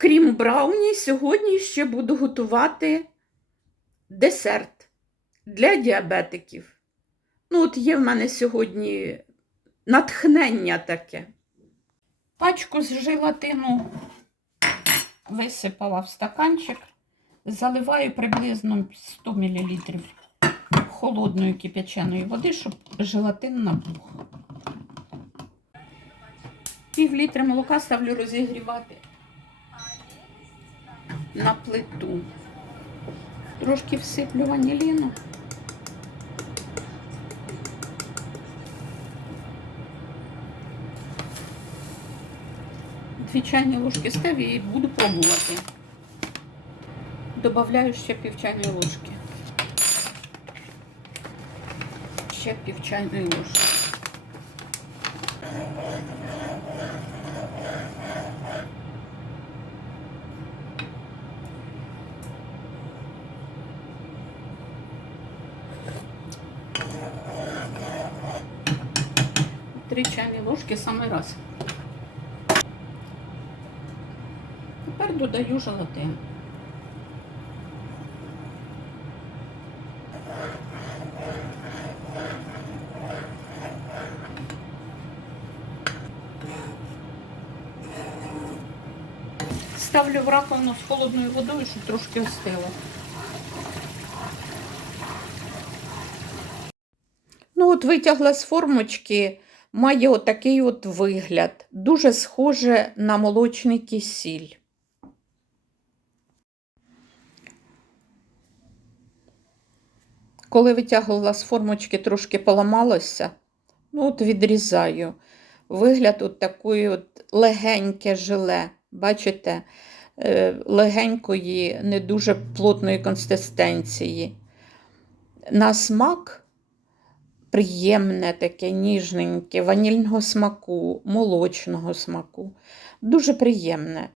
Крім брауні, сьогодні ще буду готувати десерт для діабетиків. Ну, от є в мене сьогодні натхнення таке. Пачку з желатину висипала в стаканчик, заливаю приблизно 100 мл холодної кип'яченої води, щоб желатин набух. Пів літра молока ставлю розігрівати на плиту. Трошки всиплю ваніліну. Дві чайні ложки стеві і буду пробувати. Добавляю ще пів чайної ложки. Ще пів ложки. Три чайні ложки саме раз. Тепер додаю желатин. Ставлю в раковину з холодною водою, щоб трошки остило. Ну, от витягла з формочки, має отакий от вигляд. Дуже схоже на молочний кисіль. Коли витягувала з формочки, трошки поламалося, ну от відрізаю. Вигляд от такої от легеньке желе. Бачите, Е, легенької, не дуже плотної консистенції. На смак приємне таке ніжненьке, ванільного смаку, молочного смаку. Дуже приємне.